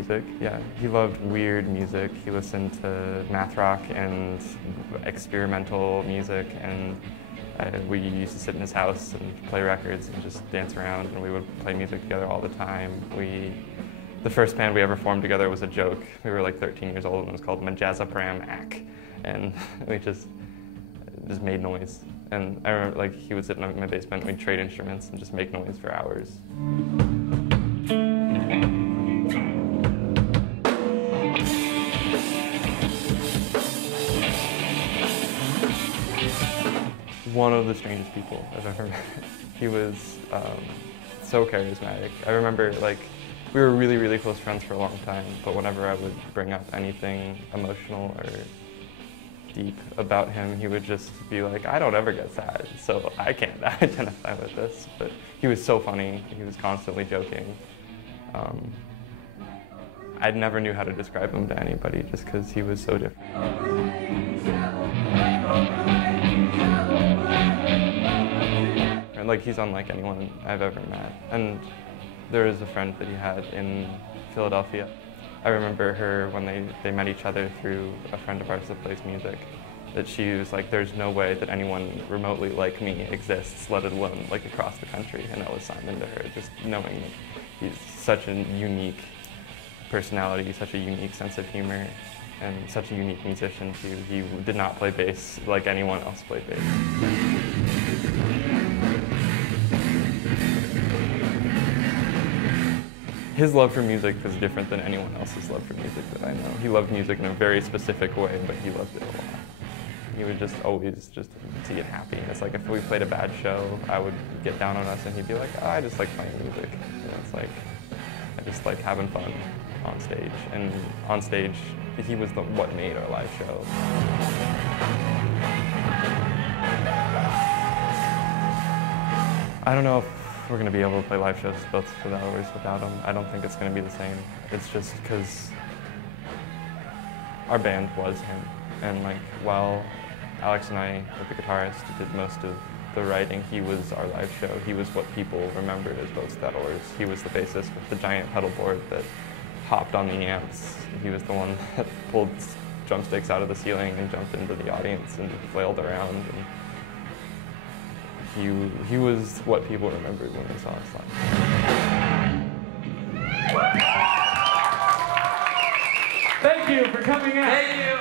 music, yeah. He loved weird music. He listened to math rock and experimental music, and we used to sit in his house and play records and just dance around, and we would play music together all the time. The first band we ever formed together was a joke. We were like 13 years old, and it was called Majazapram Ak, and we just made noise. And I remember, like, he would sit in my basement, we'd trade instruments and just make noise for hours. One of the strangest people I've ever met. He was so charismatic. I remember, like, we were really, really close friends for a long time, but whenever I would bring up anything emotional or deep about him, he would just be like, I don't ever get sad, so I can't identify with this. But he was so funny. He was constantly joking. I never knew how to describe him to anybody just because he was so different. And like, he's unlike anyone I've ever met. And there is a friend that he had in Philadelphia. I remember her when they met each other through a friend of ours that plays music, that she was like, there's no way that anyone remotely like me exists, let alone like across the country. And that was Simon to her, just knowing that he's such a unique personality, such a unique sense of humor, and such a unique musician too. He did not play bass like anyone else played bass. His love for music was different than anyone else's love for music that I know. He loved music in a very specific way, but he loved it a lot. He would just always just see it happy. It's like if we played a bad show, I would get down on us and he'd be like, oh, I just like playing music. And it's like, I just like having fun on stage. And on stage, he was what made our live show. I don't know if we're going to be able to play live shows both with hours without him. I don't think it's going to be the same. It's just because our band was him. And like, while Alex and I, with the guitarist, did most of the writing, he was our live show. He was what people remembered as Boat Settlers. He was the bassist with the giant pedal board that hopped on the amps. He was the one that pulled drumsticks out of the ceiling and jumped into the audience and flailed around. And he was what people remembered when they saw us live. Thank you for coming out. Thank you.